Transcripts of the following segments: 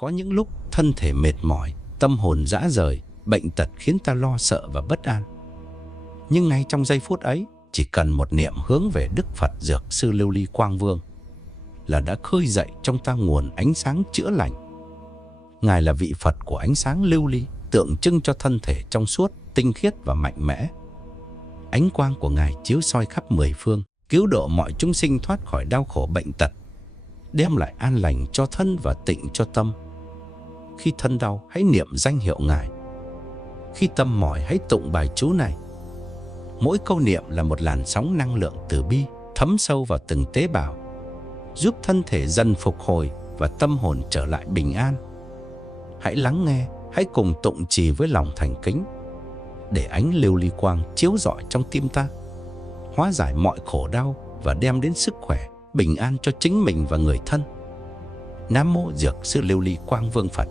Có những lúc thân thể mệt mỏi, tâm hồn rã rời, bệnh tật khiến ta lo sợ và bất an. Nhưng ngay trong giây phút ấy, chỉ cần một niệm hướng về Đức Phật Dược Sư Lưu Ly Quang Vương là đã khơi dậy trong ta nguồn ánh sáng chữa lành. Ngài là vị Phật của ánh sáng lưu ly, tượng trưng cho thân thể trong suốt, tinh khiết và mạnh mẽ. Ánh quang của Ngài chiếu soi khắp mười phương, cứu độ mọi chúng sinh thoát khỏi đau khổ bệnh tật, đem lại an lành cho thân và tịnh cho tâm. Khi thân đau, hãy niệm danh hiệu Ngài. Khi tâm mỏi, hãy tụng bài chú này. Mỗi câu niệm là một làn sóng năng lượng từ bi, thấm sâu vào từng tế bào, giúp thân thể dần phục hồi và tâm hồn trở lại bình an. Hãy lắng nghe, hãy cùng tụng trì với lòng thành kính, để ánh lưu ly quang chiếu rọi trong tim ta, hóa giải mọi khổ đau và đem đến sức khỏe, bình an cho chính mình và người thân. Nam mô Dược Sư Lưu Ly Quang Vương Phật.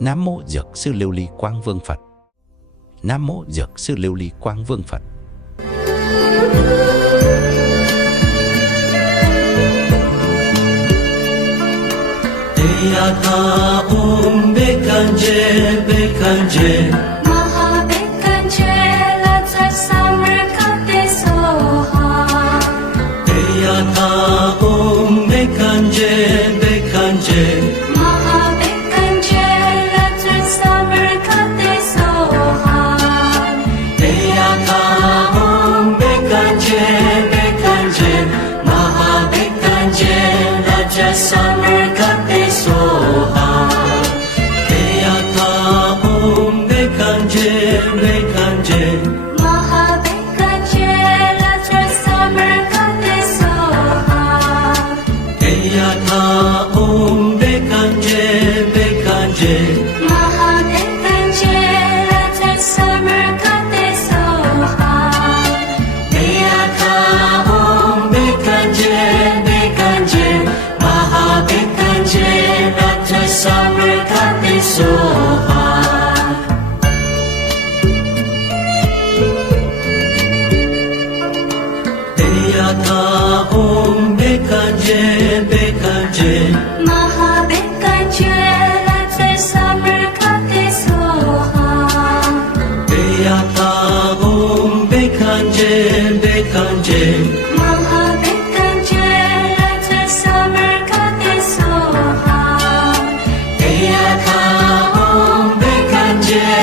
Nam mô Dược Sư Lưu Ly Quang Vương Phật. Nam mô Dược Sư Lưu Ly Quang Vương Phật. Yatha Bekanje Bekanje Maha Bekanje Latsa Samarkate Soha Yatha Bekanje Bekanje Maha Bekanje Latsa Samarkate Soha Yatha Bekanje Bekanje Maha Bekanje Latsa Samarkate Soha Yatha Bekanje Bekanje Maha Bekanje Latsa Samarkate Soha Yatha Bekanje Bekanje Maha Bekanje Latsa Samarkate Soha Yatha Bekanje Bekanje Maha Bekanje Latsa Samarkate Soha Yatha Bekanje Bekanje Maha Bekanje Latsa Samarkate Soha Yatha Bekanje Bekanje Maha Bekanje Latsa Samarkate Soha Yatha Bekanje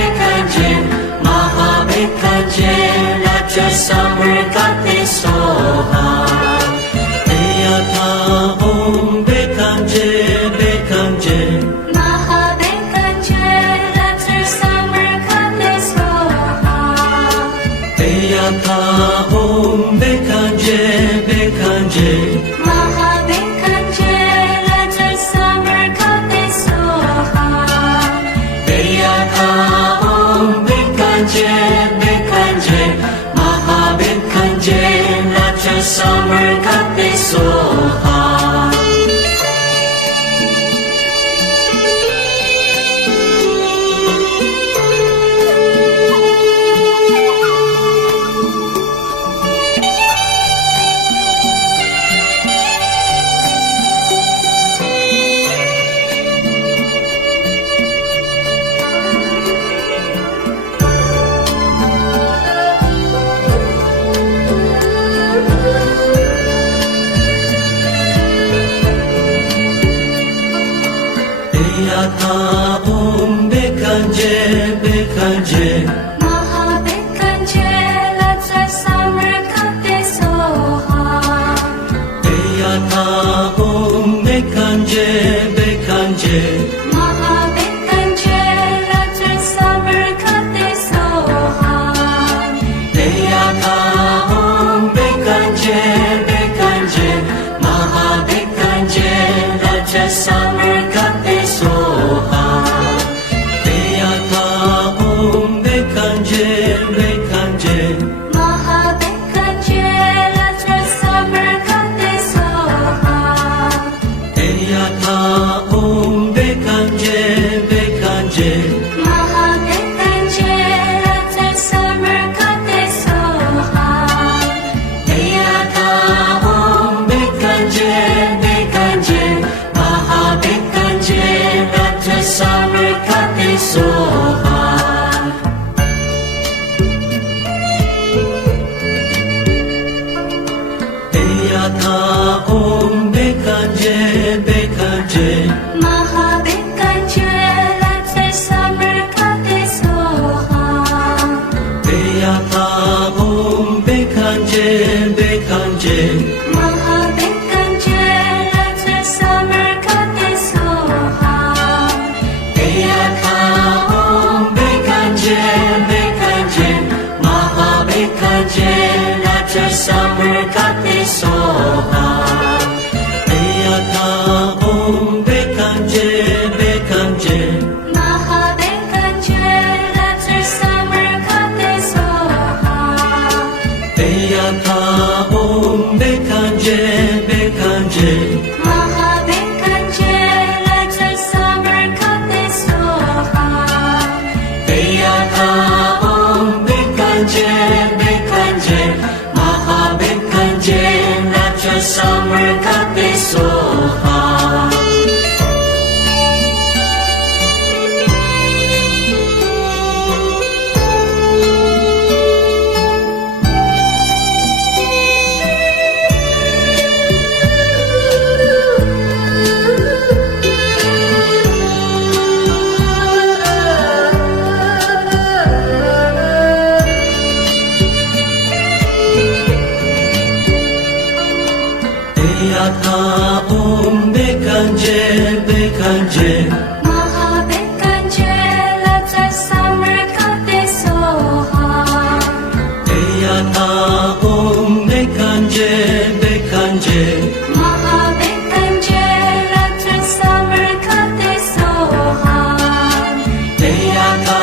Bekanje Maha Bekanje Latsa Samarkate Soha Yatha Bekanje Bekanje Maha Bekanje Latsa Samarkate Soha Yatha Bekanje Bekanje Maha Bekanje Latsa Samarkate Soha Yatha Bekanje Bekanje Maha Bekanje Latsa Samarkate Soha Yatha Bekanje Bekanje Maha Bekanje Latsa Samarkate Soha Yatha Bekanje Bekanje Maha Bekanje Latsa Samarkate Soha Yatha Bekanje Bekanje Maha Bekanje Latsa Samarkate Soha Yatha Bekanje Bekanje Maha Bekanje Latsa Samarkate Soha Yatha Bekanje Bekanje Maha Bekanje Latsa Samarkate Soha Yatha Bekanje Bekanje Maha Bekanje Mahabekanje, let's say summer kate soha. Deyata Om Bekanje Bekanje Mahabekanje, let's say summer kate soha. Deyata Om Bekanje Bekanje Mahabekanje Raja Summer Kate Soha Deyata Om Bekanje Bekanje Mahabekanje, let's say summer kate soha. Deyata Om Bekanje Bekanje Mahabekanje, let's say summer kate soha. Deyata Om Bekanje Bekanje Mahabekanje Raja Summer Kate Soha Deyata Om Bekanje Bekanje Mahabekanje, let's say summer kate soha. Deyata Om Bekanje Bekanje Mahabekanje, let's say summer kate soha. Deyata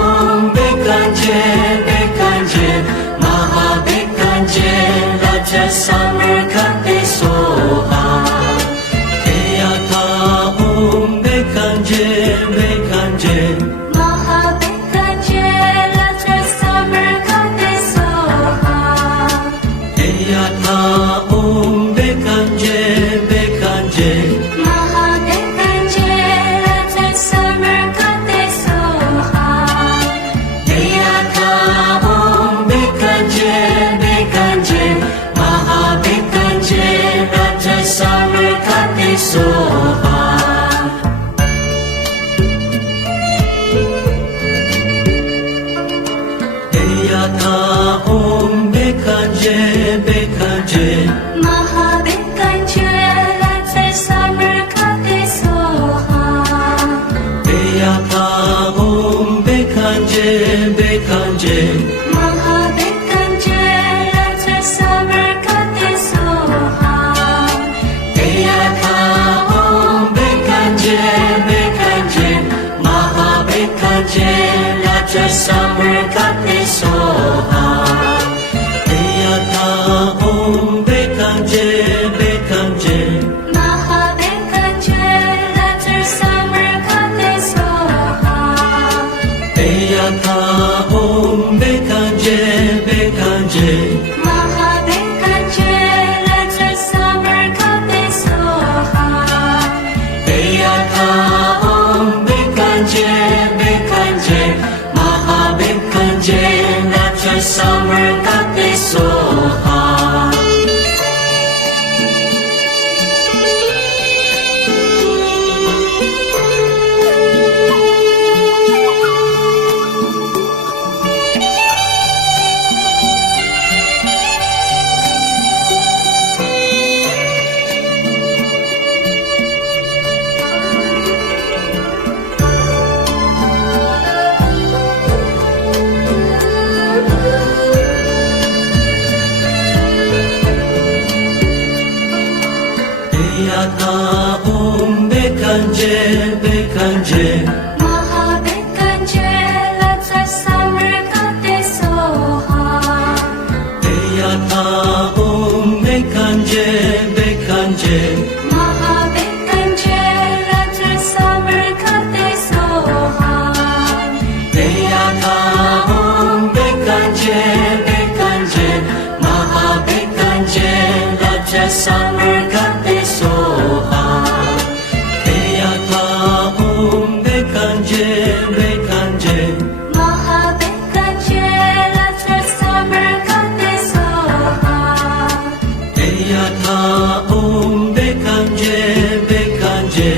Om Bekanje Bekanje Mahabekanje Raja Summer Kate Soha Deyata Om Bekanje Bekanje Mahabekanje, let's say summer kate soha. Deyata Om Bekanje Bekanje Mahabekanje, let's say summer kate soha. Deyata Om Bekanje Bekanje Mahabekanje Raja Summer Kate Soha Deyata Om Bekanje Bekanje Mahabekanje, let's say summer kate soha. Deyata Om Bekanje Bekanje Mahabekanje, let's say summer kate soha. Deyata Om Bekanje Bekanje Mahabekanje Raja Summer Kate Soha Deyata Om Bekanje Bekanje Mahabekanje, let's say summer kate soha. Deyata Om Bekanje Bekanje Mahabekanje, let's say summer kate soha. Deyata Om Bekanje Bekanje Mahabekanje Raja Summer Kate Soha Deyata Om Bekanje Bekanje Mahabekanje, let's say summer kate soha. Deyata Om Bekanje Bekanje Mahabekanje, let's say summer kate soha. Deyata Om Bekanje Bekanje Mahabekanje Raja Summer Kate Soha Deyata Om Bekanje Bekanje Mahabekanje, let's say summer kate soha. Deyata Om Bekanje Bekanje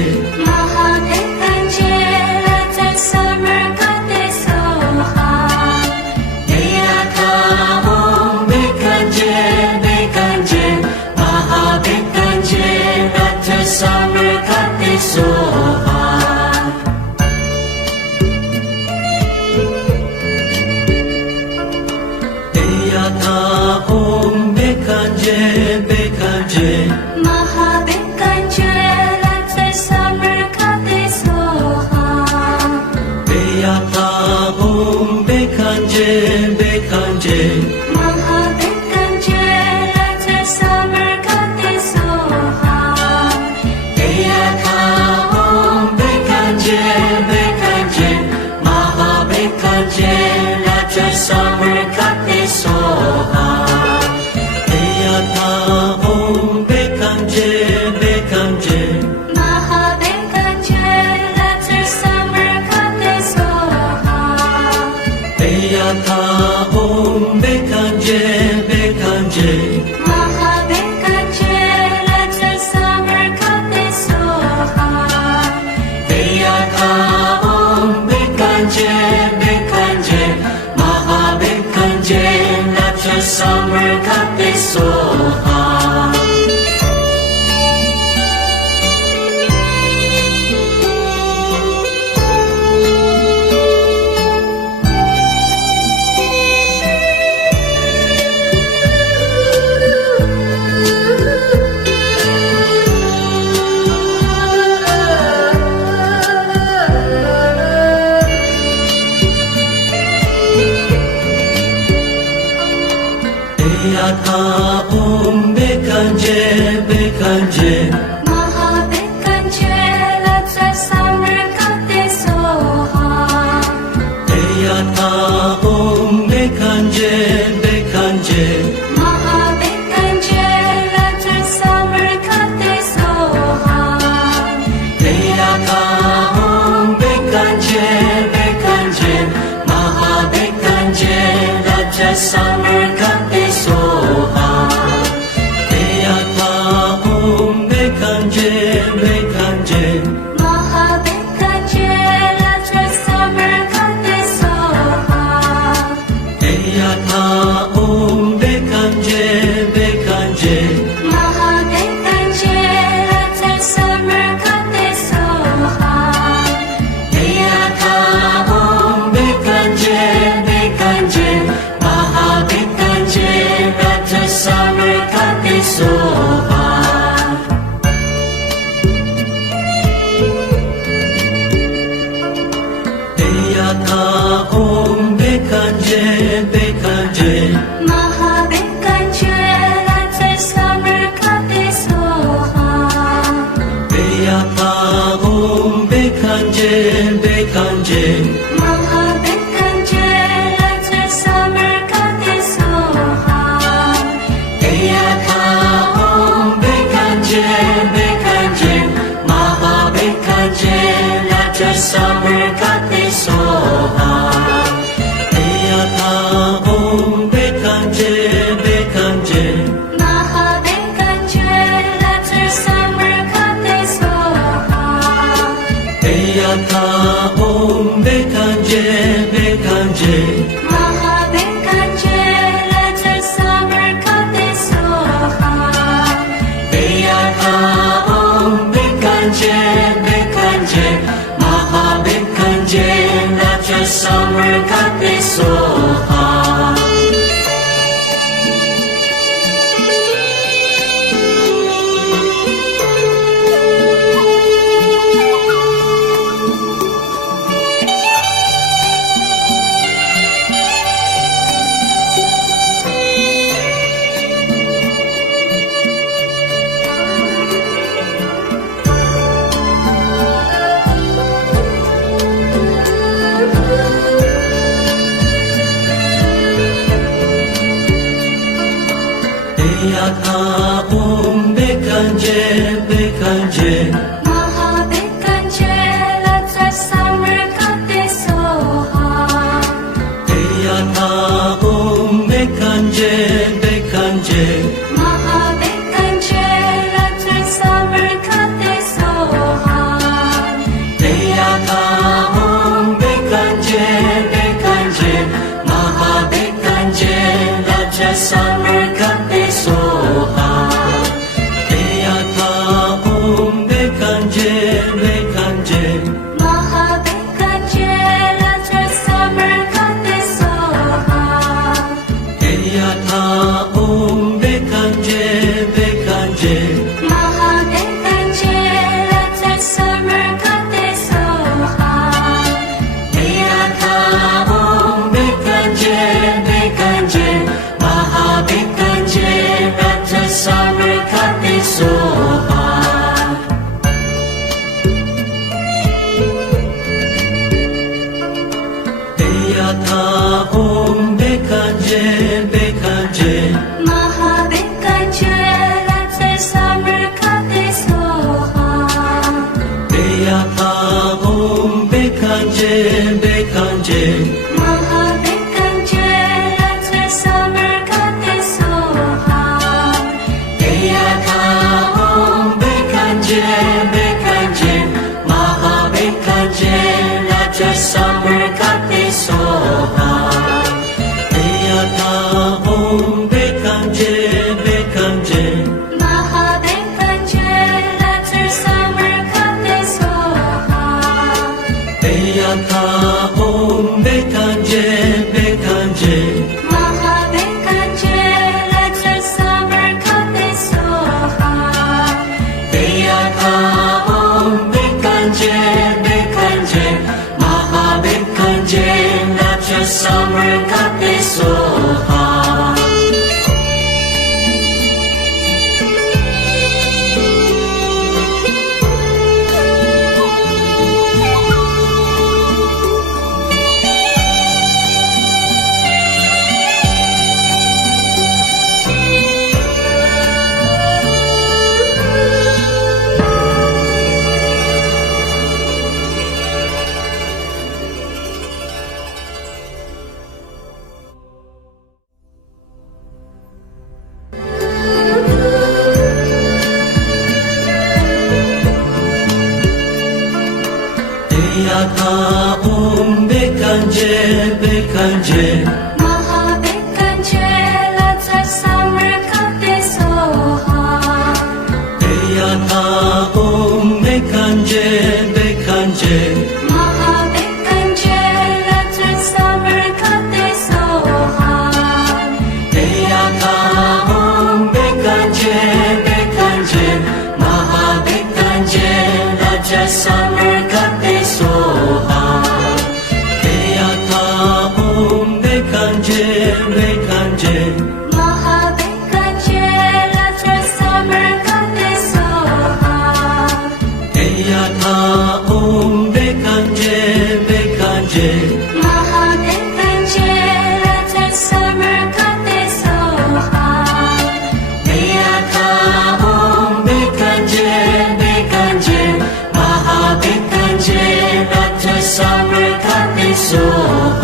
summer kate soha Yata bekanje bekanje Maha bekanje Let's summer kate soha Yata bekanje bekanje Maha bekanje Let's summer kate soha Yata bekanje bekanje Maha bekanje Let's summer kate soha Yata bekanje bekanje Maha bekanje Let's summer kate soha Yata bekanje bekanje Maha bekanje Let's summer kate soha Yata bekanje bekanje Maha bekanje Raja summer kate soha Yata bekanje bekanje Maha bekanje Let's summer kate soha Yata bekanje bekanje Maha bekanje Let's summer kate soha Yata bekanje bekanje Maha bekanje Raja summer kate soha Yata bekanje bekanje Maha bekanje Let's summer kate soha Yata bekanje bekanje Maha bekanje Let's summer kate soha Yata bekanje bekanje Maha bekanje Raja summer kate soha Yata bekanje bekanje Maha bekanje Let's summer kate soha Yata bekanje bekanje Maha bekanje Let's summer kate soha Yata bekanje bekanje Maha bekanje Raja summer kate soha Yata bekanje bekanje Maha bekanje Let's summer kate soha Yata bekanje bekanje Maha bekanje Let's summer kate soha Yata bekanje bekanje Maha bekanje Raja summer kate soha Yata bekanje bekanje Maha bekanje Let's summer kate soha Yata bekanje bekanje Maha bekanje Let's summer kate soha Yata bekanje bekanje Maha bekanje Raja summer kate soha Yata Deyaka Om Bekanje Bekanje Mahabekanje Raja Samarkande Soha Deyaka Om Bekanje Bekanje Mahabekanje Raja Samarkande Soha Deyaka Om Bekanje Bekanje Mahabekanje Raja Samarkande Soha Deyaka Om Bekanje Bekanje Mahabekanje Raja Samarkande Soha Deyaka Om Bekanje Bekanje Mahabekanje Raja Samarkande Soha Deyaka Om Bekanje Bekanje Mahabekanje Raja Samarkande Soha Deyaka Om Bekanje Bekanje Mahabekanje Raja Samarkande Soha Deyaka Om Bekanje Bekanje Mahabekanje Raja Samarkande Soha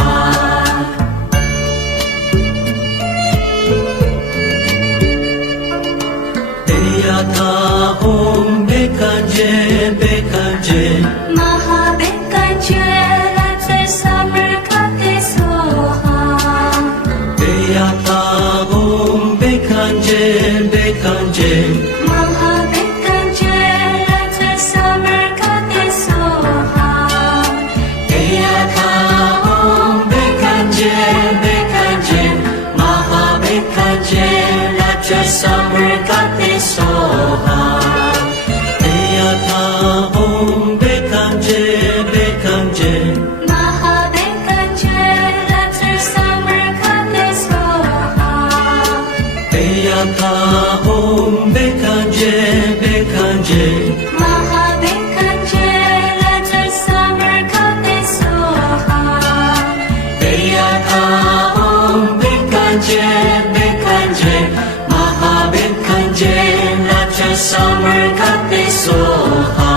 Deyaka Om Bekanje Bekanje Mahabekanje Raja Samarkande Soha Deyaka Om Bekanje Bekanje Mahabekanje Raja Samarkande Soha Deyaka Om Bekanje Bekanje Mahabekanje Raja Samarkande Soha Deyaka Om Bekanje Bekanje Mahabekanje Raja Samarkande Soha Deyaka Om Bekanje Bekanje Mahabekanje Raja Samarkande Soha Deyaka Om Bekanje Bekanje Mahabekanje Raja Samarkande Soha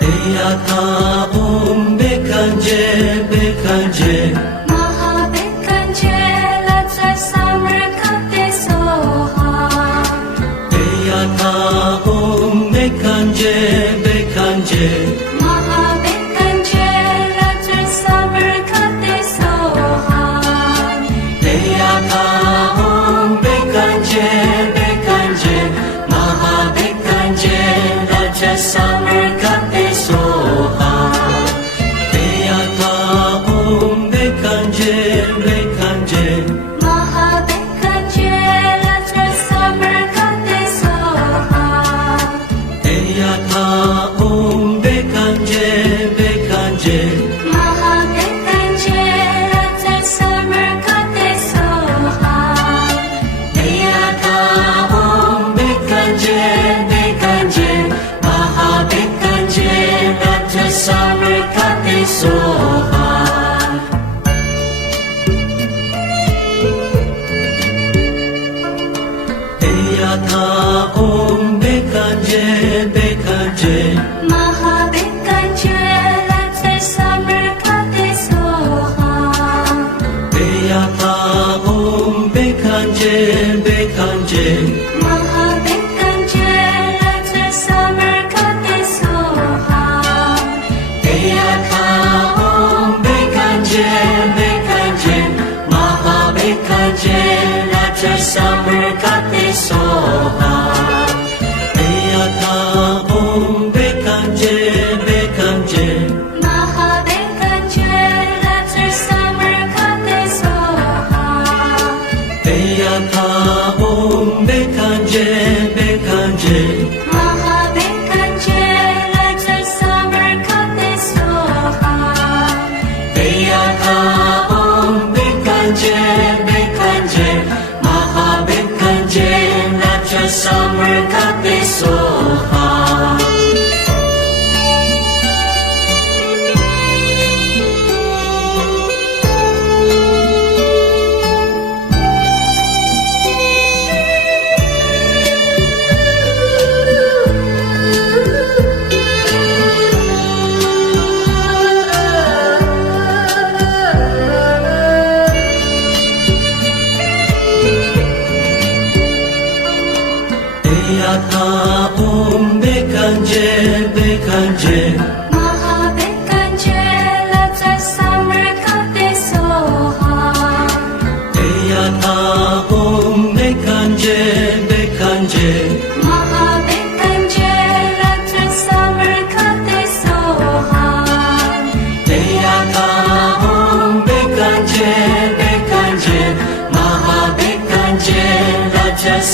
Deyaka Om Bekanje Bekanje Mahabekanje Raja Samarkande Soha Deyaka Om Bekanje Bekanje Mahabekanje Raja Samarkande Soha Deyaka Om Bekanje Bekanje Mahabekanje Raja Samarkande Soha Deyaka Om Bekanje Bekanje Mahabekanje Raja Samarkande Soha Deyaka Om Bekanje Bekanje Mahabekanje Raja Samarkande Soha Deyaka Om Bekanje Bekanje Mahabekanje Raja Samarkande Soha Deyaka Om Bekanje Bekanje Mahabekanje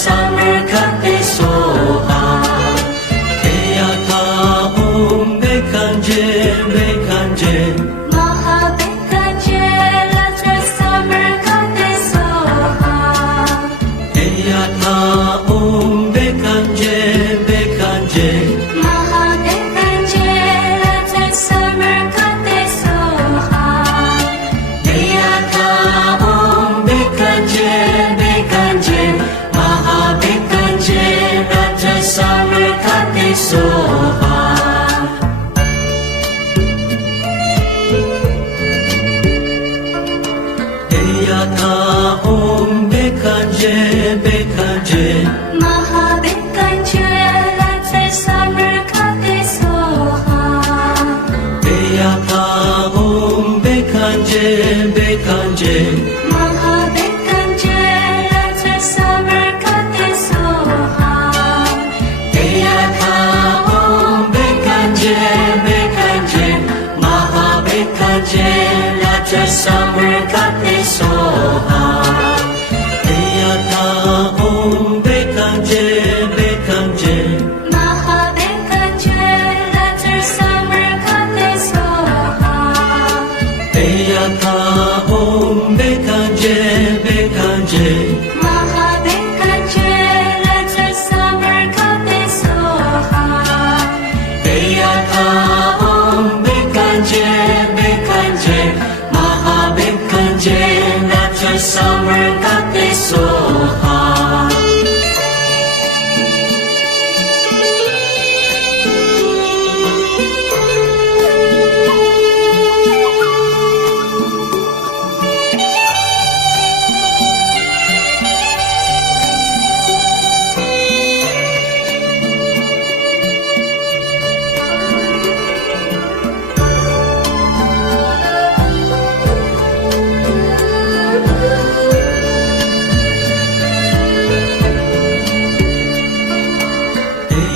summer kate soha Eyaka bekanje bekanje Mahabekanje let the summer kate soha Eyaka bekanje bekanje Mahabekanje let the summer kate soha Eyaka bekanje bekanje Mahabekanje Raja summer kate soha Eyaka bekanje bekanje Mahabekanje let the summer kate soha Eyaka bekanje bekanje Mahabekanje let the summer kate soha Eyaka bekanje bekanje Mahabekanje Raja summer kate soha Eyaka bekanje bekanje Mahabekanje let the summer kate soha Eyaka bekanje bekanje Mahabekanje let the summer kate soha Eyaka bekanje bekanje Mahabekanje Raja summer kate soha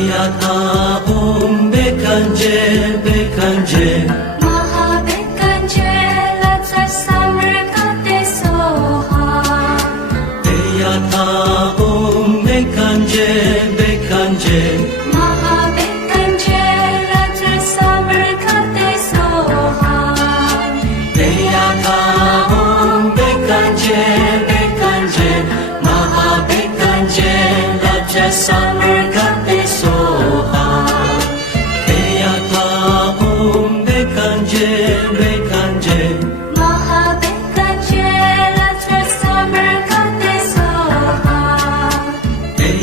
Eyaka bekanje bekanje Mahabekanje let the summer kate soha Eyaka bekanje bekanje Mahabekanje let the summer kate soha Eyaka bekanje bekanje Mahabekanje Raja summer kate soha Eyaka bekanje bekanje Mahabekanje let the summer kate soha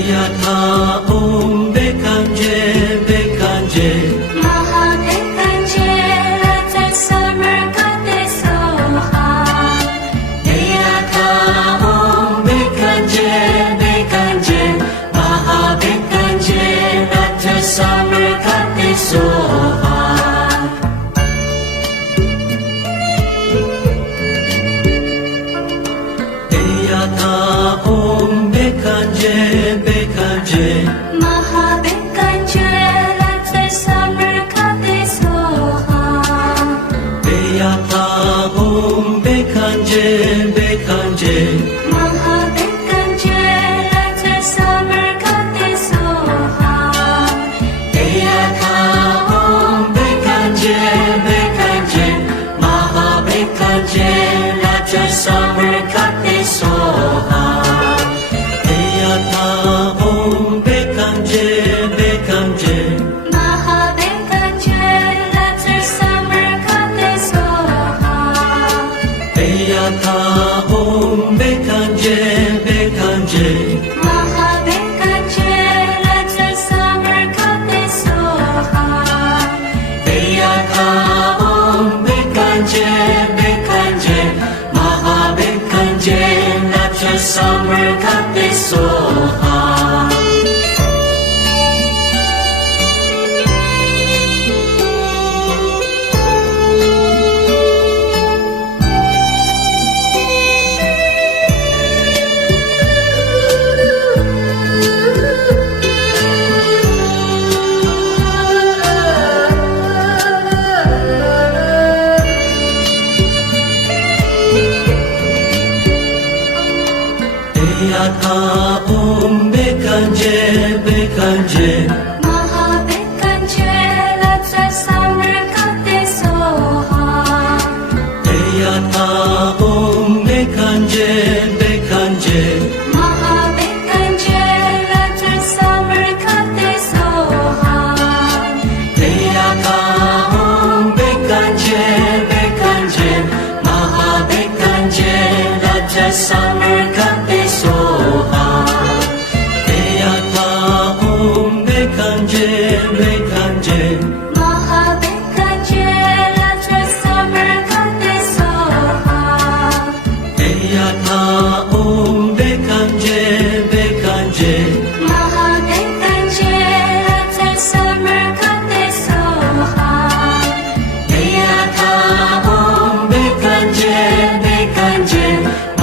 Eyaka bekanje bekanje Mahabekanje let the summer kate soha Eyaka bekanje bekanje Mahabekanje Raja summer kate soha Eyaka bekanje bekanje Mahabekanje let the summer kate soha Eyaka bekanje bekanje Mahabekanje let the summer kate soha Eyaka bekanje bekanje Mahabekanje Raja summer kate soha Eyaka bekanje bekanje Mahabekanje let the summer kate soha Eyaka bekanje bekanje Mahabekanje let the summer kate soha Eyaka bekanje bekanje Mahabekanje Raja summer kate soha Eyaka summer kate soha Deyata om bekanje bekanje Mahabekanje let the summer kate soha Deyata om bekanje bekanje Mahabekanje let the summer kate soha Deyata om bekanje bekanje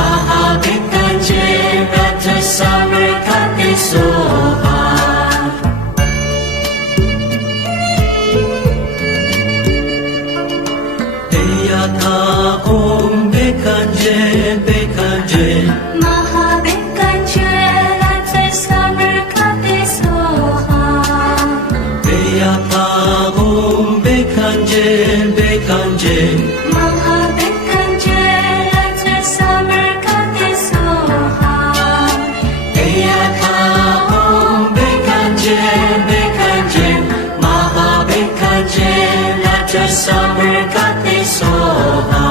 Mahabekanje let the summer kate soha Deyata om bekanje bekanje Mahabekanje let the summer kate soha Deyata om bekanje bekanje Mahabekanje let the summer kate soha Deyata om bekanje bekanje Mahabekanje let the summer kate soha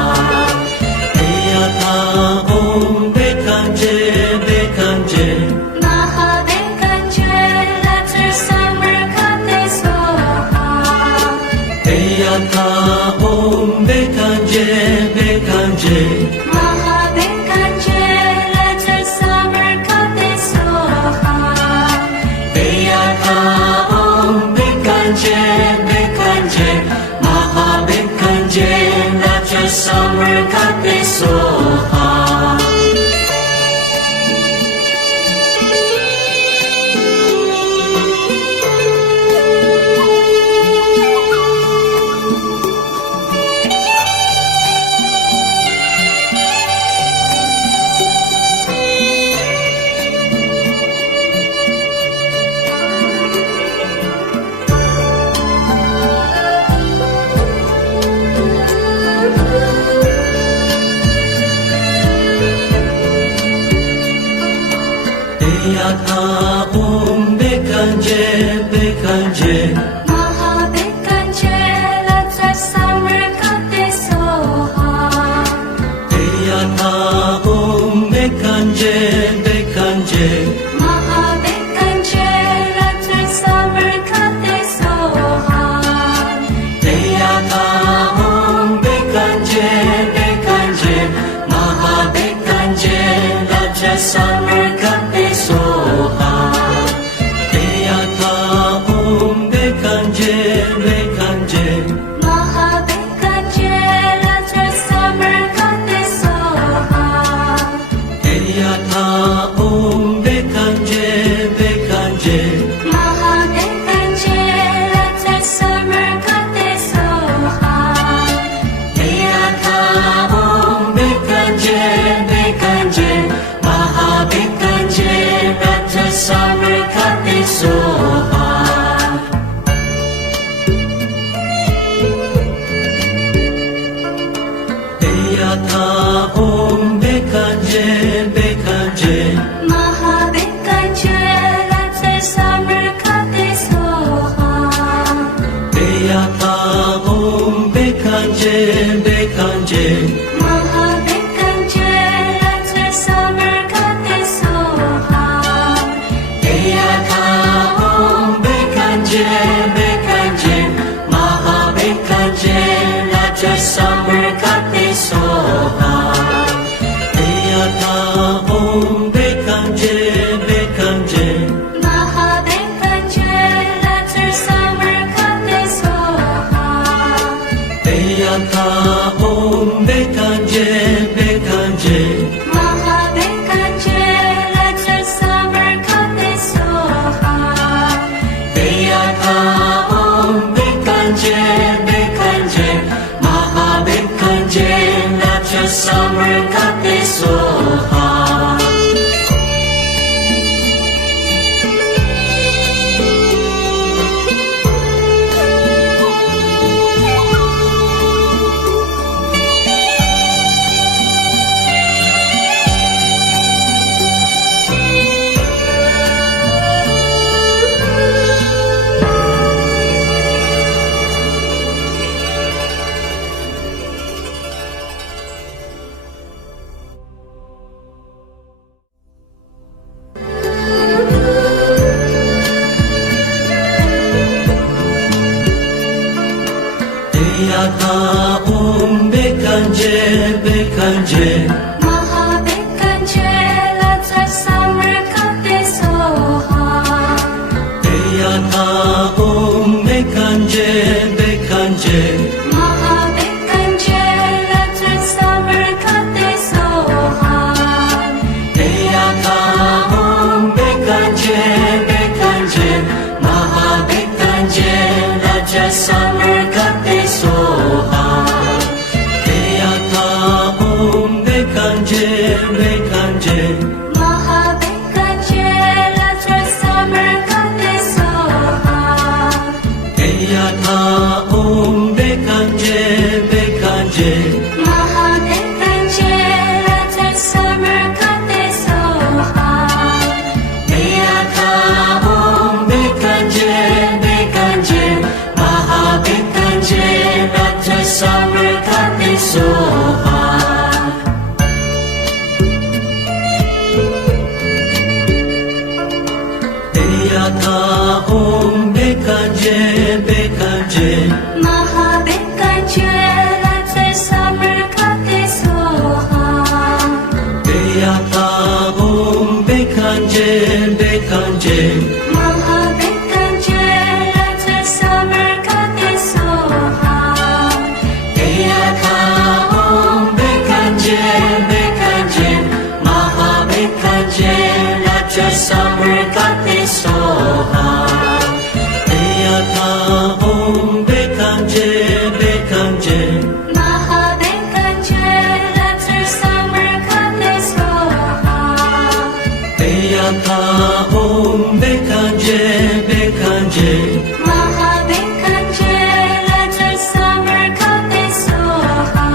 Deyata om bekanje bekanje Mahabekanje let the summer kate soha Deyata om bekanje bekanje Mahabekanje let the summer kate soha Deyata om bekanje bekanje Mahabekanje let the summer kate soha Deyata om bekanje bekanje Mahabekanje let the summer kate soha Deyata om bekanje bekanje Mahabekanje let the summer kate soha Deyata om bekanje bekanje Mahabekanje let the summer kate soha Deyata om bekanje bekanje Mahabekanje let the summer kate soha Deyata om bekanje bekanje Mahabekanje let the summer kate soha Deyata om bekanje bekanje Mahabekanje let the summer kate soha Deyata om bekanje bekanje Mahabekanje let the summer kate soha Deyata om bekanje bekanje Mahabekanje let the summer kate soha Deyata om bekanje bekanje Mahabekanje let the summer kate soha Deyata om bekanje bekanje Mahabekanje let the summer kate soha Deyata om bekanje bekanje Mahabekanje let the summer kate soha Deyata om bekanje bekanje Mahabekanje let the summer kate soha Eyaka Bekanje Bekanje Mahabekanje Latsa Samarkande Soha Eyaka Bekanje Bekanje Mahabekanje Latsa Samarkande Soha Eyaka Bekanje Bekanje Mahabekanje Raja Samarkande Soha Eyaka Bekanje Bekanje Mahabekanje Latsa Samarkande Soha Eyaka Bekanje Bekanje Mahabekanje Latsa Samarkande Soha Eyaka Bekanje Bekanje Mahabekanje Raja Samarkande Soha Eyaka Bekanje Bekanje Mahabekanje Latsa Samarkande Soha Eyaka Bekanje Bekanje Mahabekanje Latsa Samarkande Soha Eyaka Bekanje Bekanje Mahabekanje Raja Samarkande Soha Eyaka Bekanje Bekanje Mahabekanje Latsa Samarkande Soha Eyaka Bekanje Bekanje Mahabekanje Latsa Samarkande Soha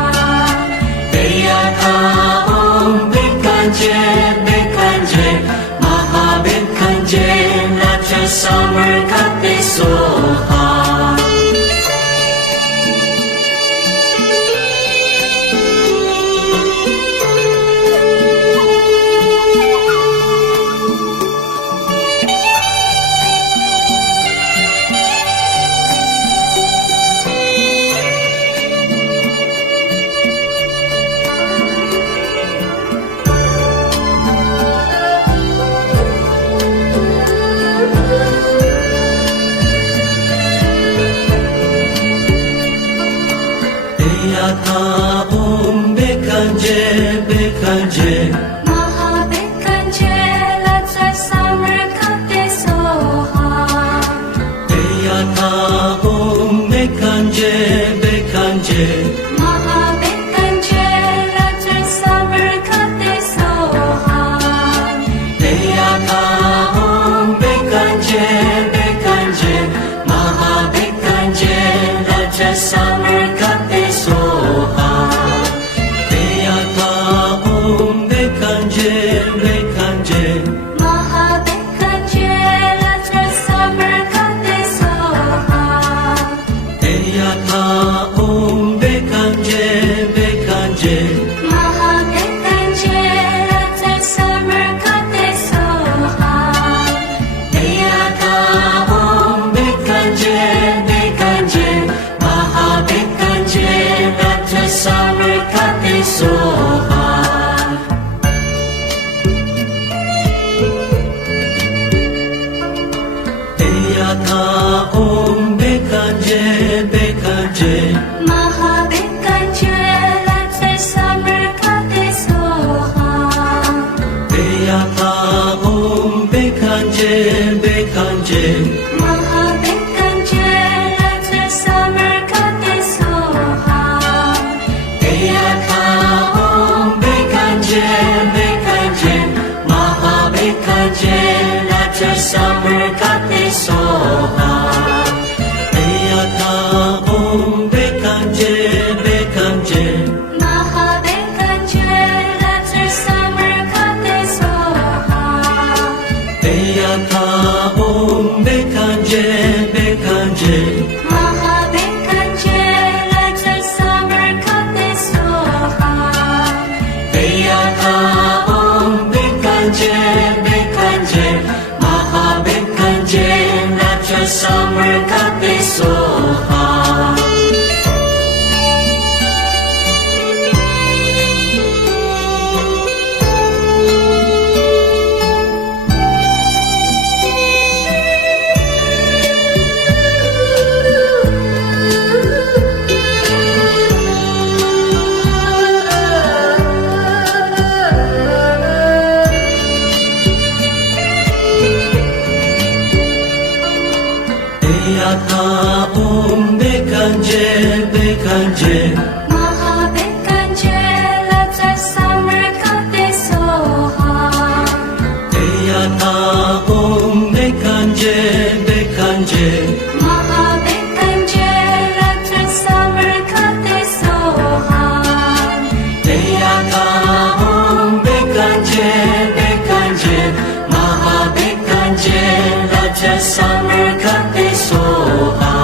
Eyaka Bekanje Bekanje Mahabekanje Raja Samarkande Soha Eyaka Bekanje Bekanje Mahabekanje Latsa Samarkande Soha Eyaka Bekanje Bekanje Mahabekanje Latsa Samarkande Soha Eyaka Bekanje Bekanje Mahabekanje Raja Samarkande Soha Eyaka Bekanje Bekanje Mahabekanje Latsa Samarkande Soha Eyaka Bekanje Bekanje Mahabekanje Latsa Samarkande Soha Eyaka Bekanje Bekanje Mahabekanje Raja Samarkande Soha Eyaka Bekanje Bekanje Mahabekanje Latsa Samarkande Soha Eyaka Bekanje Bekanje Mahabekanje Latsa Samarkande Soha Eyaka Bekanje Bekanje Mahabekanje Raja Samarkande Soha Eyaka Bekanje Bekanje Mahabekanje Latsa Samarkande Soha Eyaka Bekanje Bekanje Mahabekanje Latsa Samarkande Soha Eyaka Bekanje Bekanje Mahabekanje Bekanje Mahabekanje Latra Samarkate Soha Deyata Om Bekanje Bekanje Mahabekanje Latra Samarkate Soha Deyata Om Bekanje Bekanje Mahabekanje Raja Samarkate Soha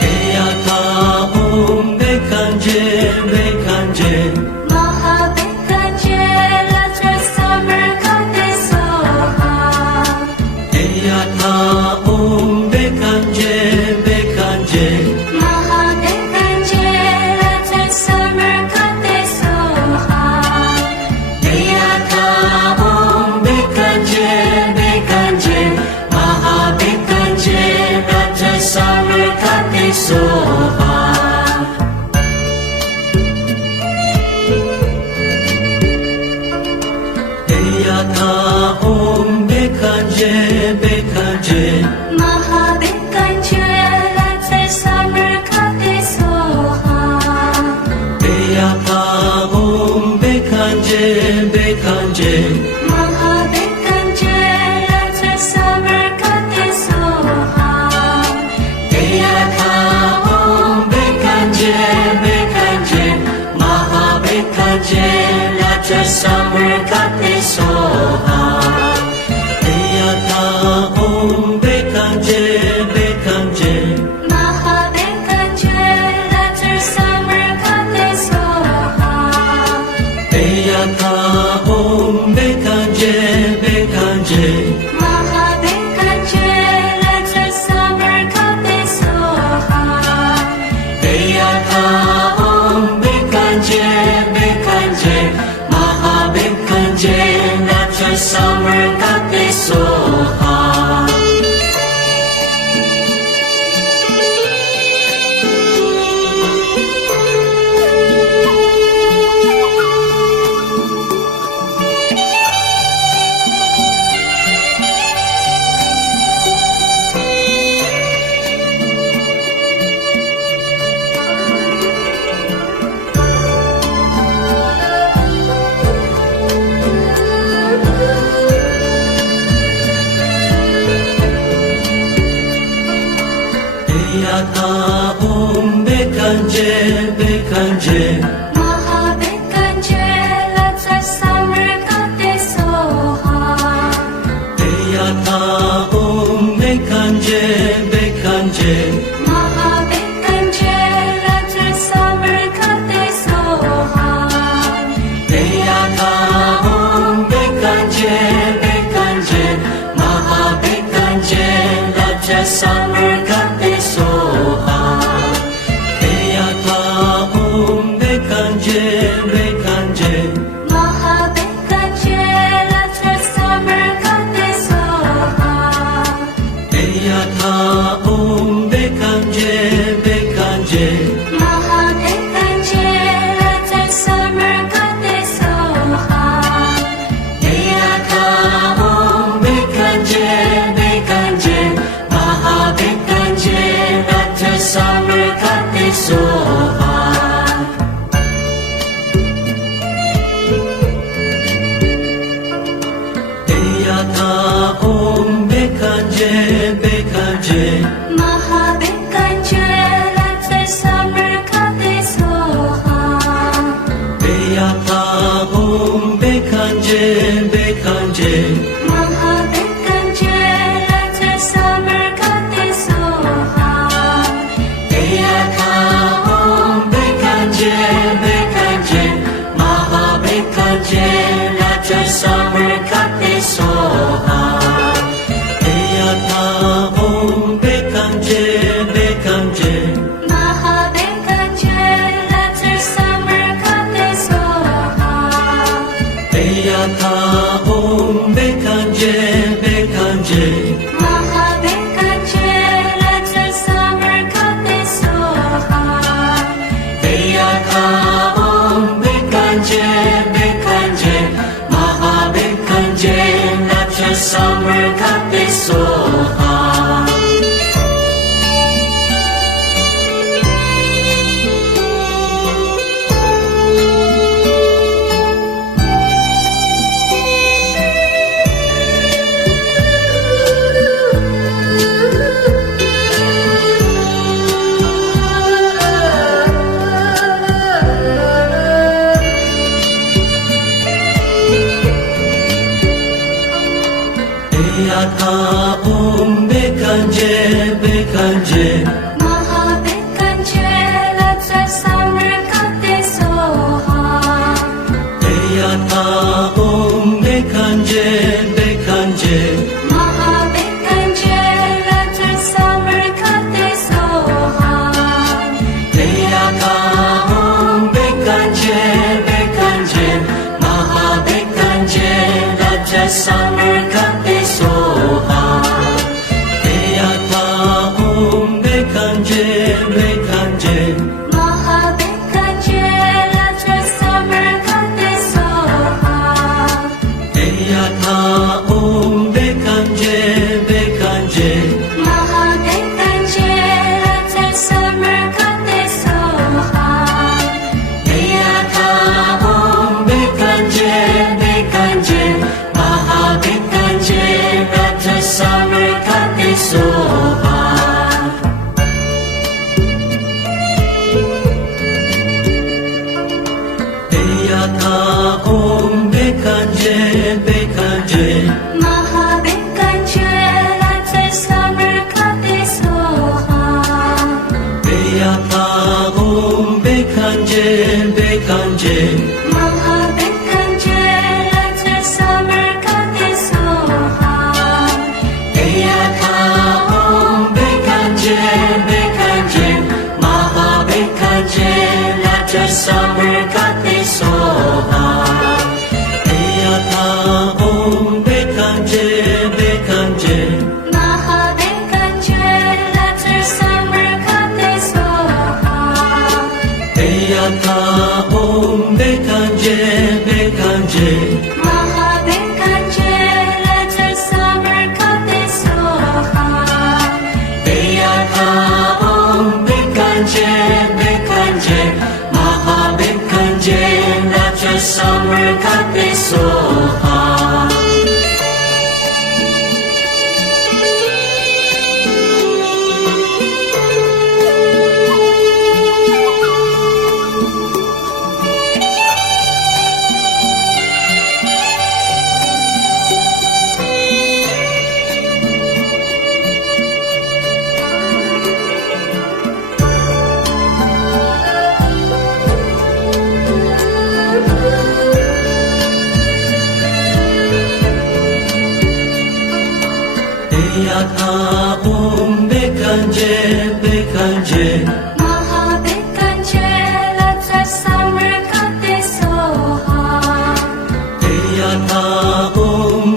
Deyata Om Bekanje Bekanje Mahabekanje Latra Samarkate Soha Deyata Om Bekanje Bekanje Mahabekanje Latra Samarkate Soha Deyata Om Bekanje Bekanje Mahabekanje Raja Samarkate Soha Deyata Om Bekanje Bekanje Mahabekanje Latra Samarkate Soha Deyata Om Bekanje Bekanje Mahabekanje Latra Samarkate Soha Deyata Om Bekanje Bekanje Mahabekanje Raja Samarkate Soha Deyata Om Bekanje Bekanje Mahabekanje Latra Samarkate Soha Deyata Om Bekanje Bekanje Mahabekanje Latra Samarkate Soha Deyata Om Bekanje Bekanje Mahabekanje Raja Samarkate Soha Deyata Om Bekanje Bekanje Mahabekanje Latra Samarkate Soha Deyata Om Bekanje Bekanje Mahabekanje Latra Samarkate Soha Deyata Om Bekanje Bekanje Mahabekanje Raja Samarkate Soha Deyata Om Bekanje Bekanje Mahabekanje Latra Samarkate Soha Deyata Om Bekanje Bekanje Mahabekanje Latra Samarkate Soha Deyata Om Bekanje Bekanje Mahabekanje Raja Samarkate Soha Deyata Om Bekanje Bekanje Mahabekanje Latra Samarkate Soha Deyata Om Bekanje Bekanje Mahabekanje Latra Samarkate Soha Deyata Om Bekanje Bekanje Mahabekanje Raja Samarkate Soha Deyata Om Bekanje Bekanje Mahabekanje Latra Samarkate Soha Deyata Om Bekanje Bekanje Mahabekanje Latra Samarkate Soha Deyata Om Bekanje Bekanje Mahabekanje Raja Samarkate Soha summer kate soha Eyata bekanje bekanje Mahabekanje let the summer kate soha Eyata bekanje bekanje Mahabekanje let the summer kate soha Eyata bekanje bekanje Mahabekanje Raja summer kate soha Eyata bekanje bekanje Mahabekanje let the summer kate soha Eyata bekanje bekanje Mahabekanje let the summer kate soha Eyata bekanje bekanje Mahabekanje Raja summer kate soha Eyata bekanje bekanje Mahabekanje let the summer kate soha Eyata bekanje bekanje Mahabekanje let the summer kate soha Eyata bekanje bekanje Mahabekanje Raja summer kate soha Eyata bekanje bekanje Mahabekanje let the summer kate soha Eyata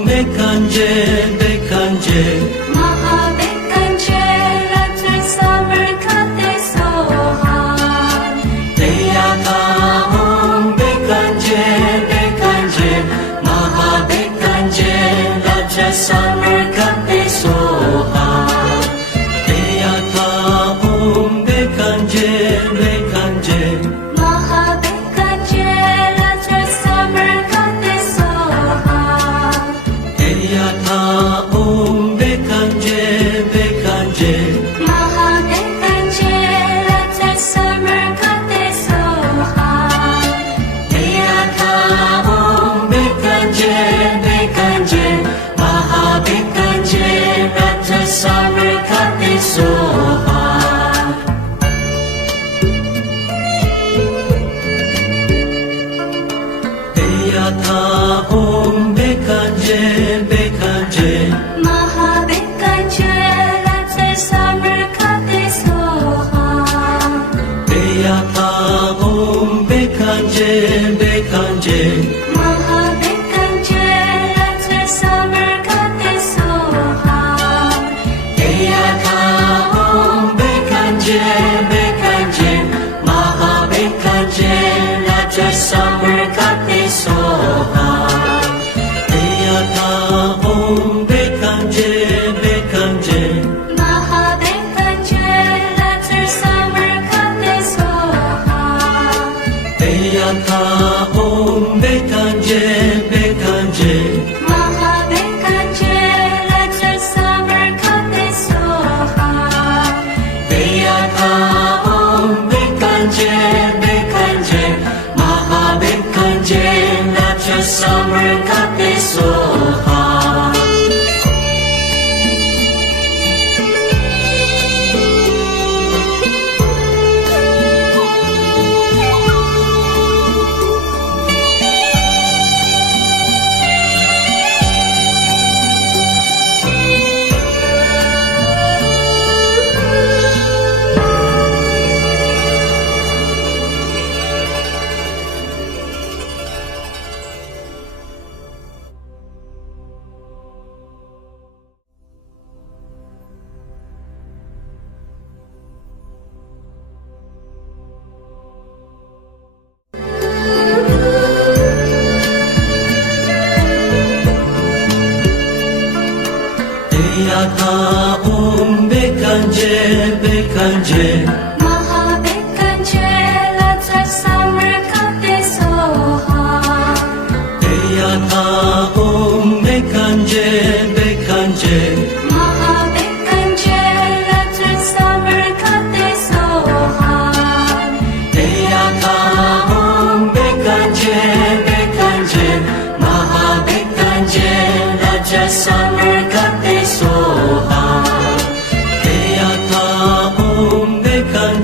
bekanje bekanje Mahabekanje let the summer kate soha Eyata bekanje bekanje Mahabekanje Raja summer kate soha Eyata bekanje bekanje Mahabekanje let the summer kate soha Eyata bekanje bekanje Mahabekanje let the summer kate soha Eyata bekanje bekanje Mahabekanje Raja summer kate soha Eyata bekanje bekanje Mahabekanje let the summer kate soha Eyata bekanje bekanje Mahabekanje let the summer kate soha Eyata bekanje bekanje Mahabekanje Raja summer kate soha Eyata bekanje bekanje Mahabekanje let the summer kate soha Eyata bekanje bekanje Mahabekanje let the summer kate soha Eyata bekanje bekanje Mahabekanje Raja summer kate soha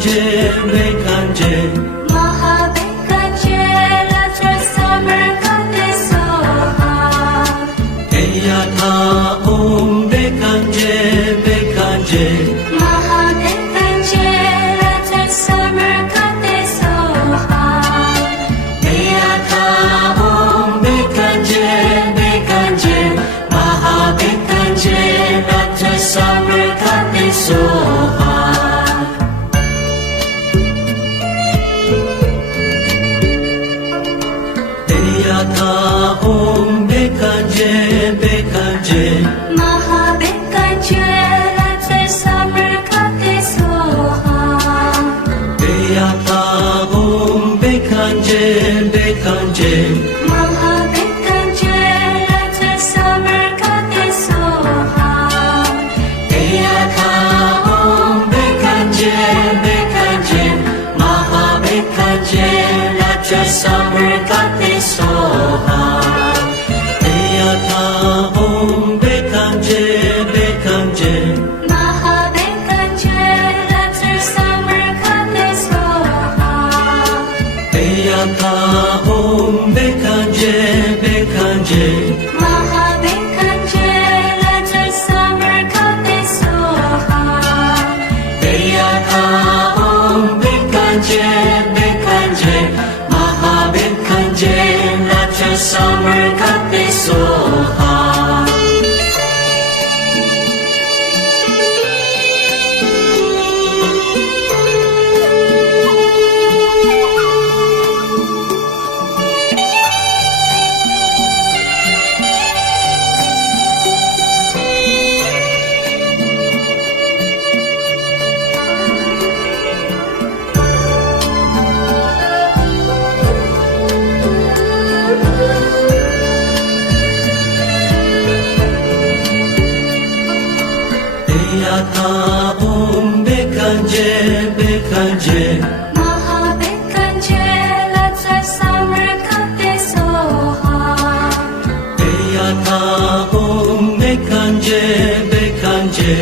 Bekanje Mahabekanje, let's dress summer goddess Soha. Eyata Om Bekanje Bekanje Mahabekanje, let's dress summer goddess Soha. Eyata Om Bekanje Bekanje Mahabekanje Ratra Summer Goddess Soha Eyata Om Bekanje Bekanje Mahabekanje, let's dress summer goddess Soha. Eyata Om Bekanje Bekanje Mahabekanje, let's dress summer goddess Soha. Eyata Om Bekanje Bekanje Mahabekanje Ratra Summer Goddess Soha Eyata Om Bekanje Bekanje Mahabekanje, let's dress summer goddess Soha. Eyata Om Bekanje Bekanje Mahabekanje, let's dress summer goddess Soha. Eyata Om Bekanje Bekanje Mahabekanje Ratra Summer Goddess Soha Eyata Om Bekanje Bekanje Mahabekanje, let's dress summer goddess Soha. Eyata Om Bekanje Bekanje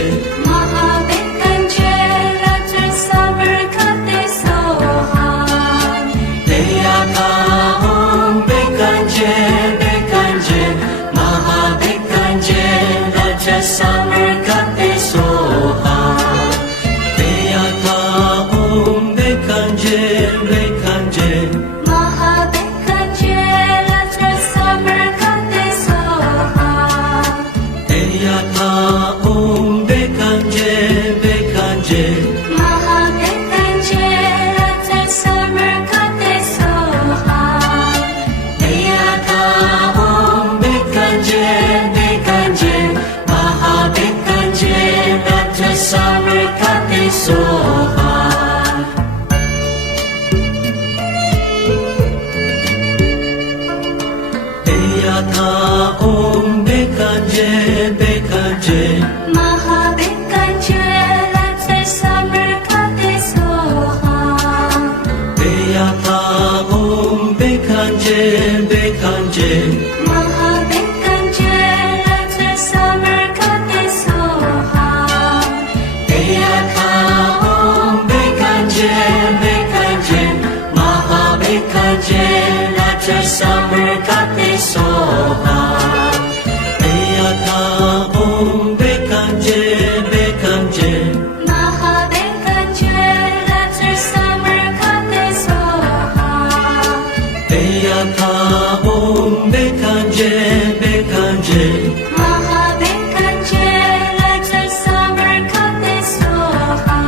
Mahabekanje, let's dress summer goddess Soha. Eyata Om Bekanje Bekanje Mahabekanje Ratra Summer Goddess Soha Eyata Om Bekanje Bekanje Mahabekanje, let's dress summer goddess Soha. Eyata Om Bekanje Bekanje Mahabekanje, let's dress summer goddess Soha. Eyata Om Bekanje Bekanje Mahabekanje Ratra Summer Goddess Soha Eyata Om Bekanje Bekanje Mahabekanje, let's dress summer goddess Soha. Eyata Om Bekanje Bekanje Mahabekanje, let's dress summer goddess Soha. Eyata Om Bekanje Bekanje Mahabekanje Ratra Summer Goddess Soha Eyata Om Bekanje Bekanje Mahabekanje, let's dress summer goddess Soha. Eyata Om Bekanje Bekanje Mahabekanje, let's dress summer goddess Soha.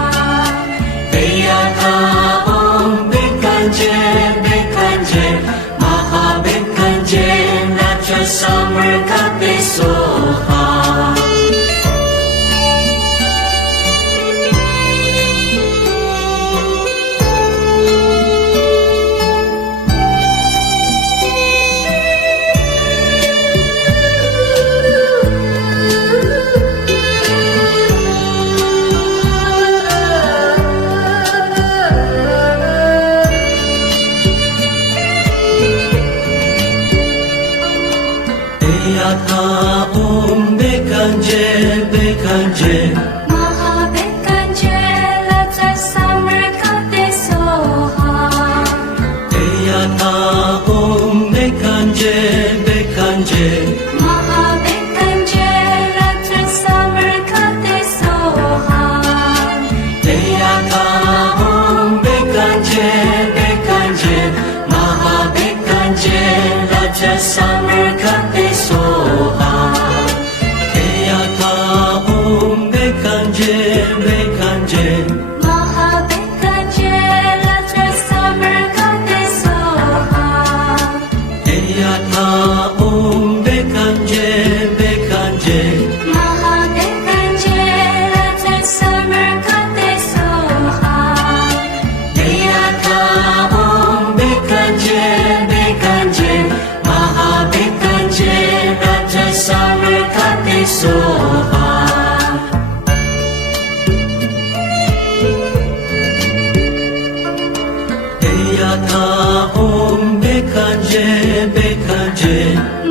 Eyata Om Bekanje Bekanje Mahabekanje Ratra Summer Goddess Soha Eyata summer kate soha Eyata bekanje bekanje Mahabekanje let the summer kate soha Eyata bekanje bekanje Mahabekanje let the summer kate soha Eyata bekanje bekanje Mahabekanje Raja summer kate soha Eyata bekanje bekanje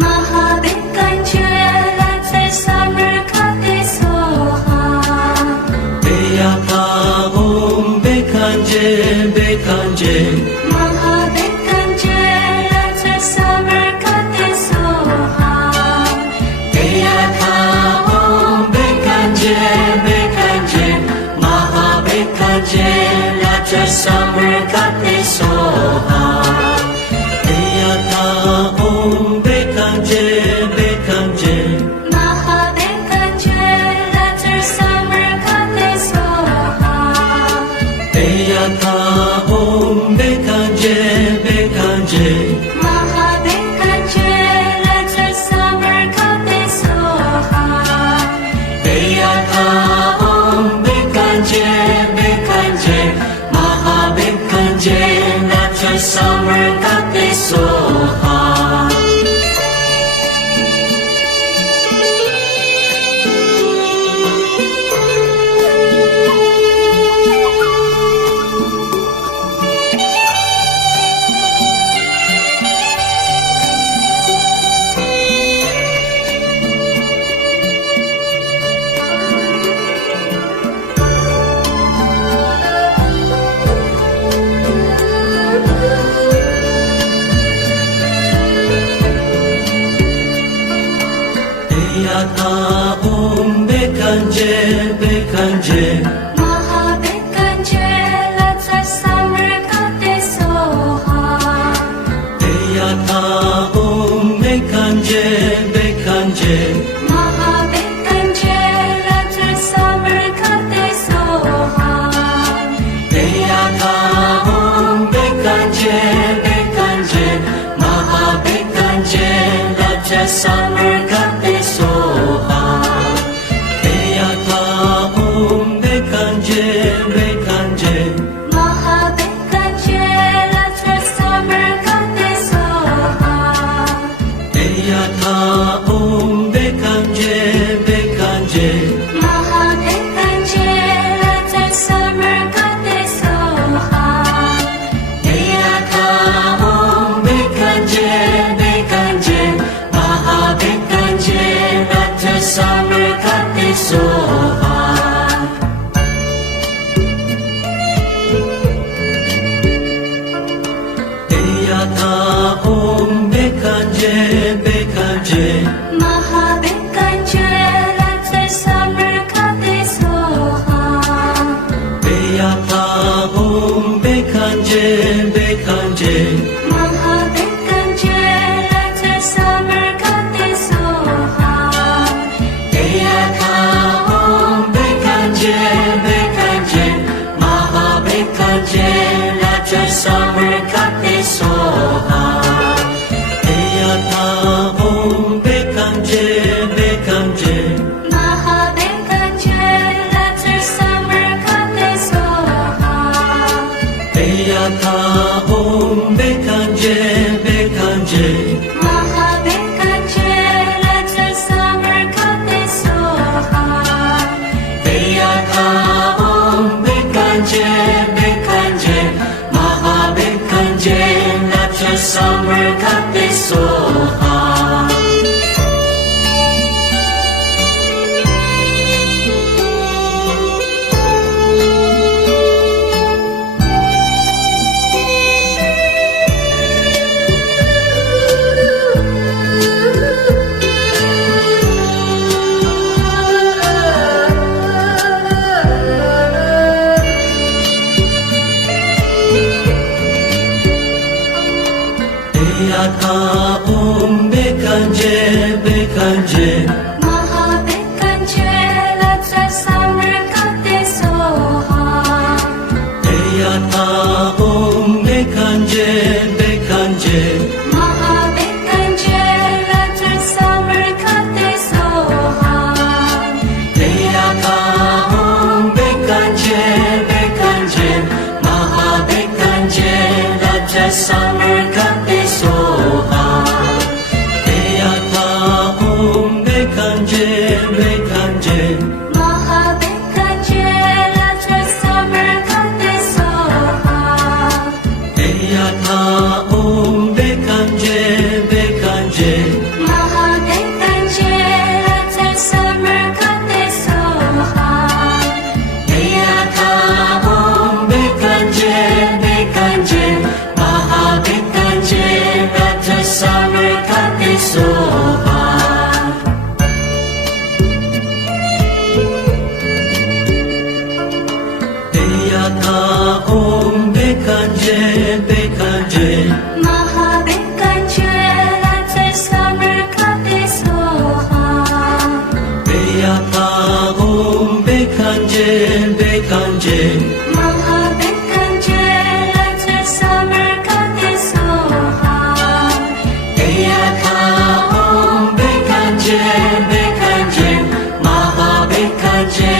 Mahabekanje let the summer kate soha Eyata bekanje bekanje Mahabekanje let the summer kate soha Eyata bekanje bekanje Mahabekanje Raja summer kate soha Eyata bekanje bekanje Mahabekanje let the summer kate soha Eyata bekanje bekanje Mahabekanje let the summer kate soha Eyata bekanje bekanje Mahabekanje Raja summer kate soha Eyata bekanje bekanje Mahabekanje let the summer kate soha Eyata bekanje bekanje Mahabekanje let the summer kate soha Eyata bekanje bekanje Mahabekanje Raja summer kate soha Eyata bekanje bekanje Mahabekanje let the summer kate soha Eyata bekanje bekanje Mahabekanje let the summer kate soha Eyata bekanje bekanje Mahabekanje Raja summer kate soha Eyata bekanje bekanje Mahabekanje let the summer kate soha Eyata bekanje bekanje Mahabekanje let the summer kate soha Eyata bekanje bekanje Mahabekanje Raja summer kate soha Eyata bekanje bekanje Mahabekanje let the summer kate soha Eyata bekanje bekanje Mahabekanje let the summer kate soha Eyata bekanje bekanje Mahabekanje Raja summer kate soha Eyata Bekanje, Bekanje, Mahabekanje, Latra Samarkate Soha. Eyata Om Bekanje, Bekanje, Mahabekanje, Latra Samarkate Soha. Eyata Om Bekanje, Bekanje, Mahabekanje, Raja Samarkate Soha. Eyata Om Bekanje, Bekanje, Mahabekanje, Latra Samarkate Soha. Eyata Om Bekanje, Bekanje, Mahabekanje, Latra Samarkate Soha. Eyata Om Bekanje, Bekanje, Mahabekanje, Raja Samarkate Soha. Eyata Om Bekanje, Bekanje, Mahabekanje, Latra Samarkate Soha. Eyata Om Bekanje, Bekanje, Mahabekanje, Latra Samarkate Soha. Eyata Om Bekanje, Bekanje, Mahabekanje,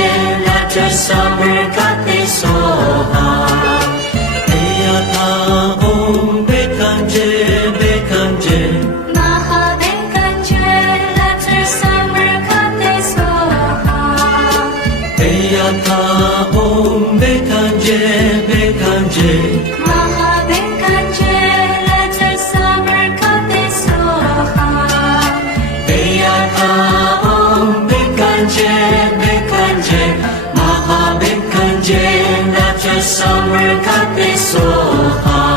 Raja Samarkate Soha. Eyata Om Bekanje, Bekanje, Mahabekanje, Latra Samarkate Soha. Eyata Om Bekanje, Bekanje, Mahabekanje, Latra Samarkate Soha. Eyata Om Bekanje, Bekanje, Mahabekanje, Raja Samarkate Soha.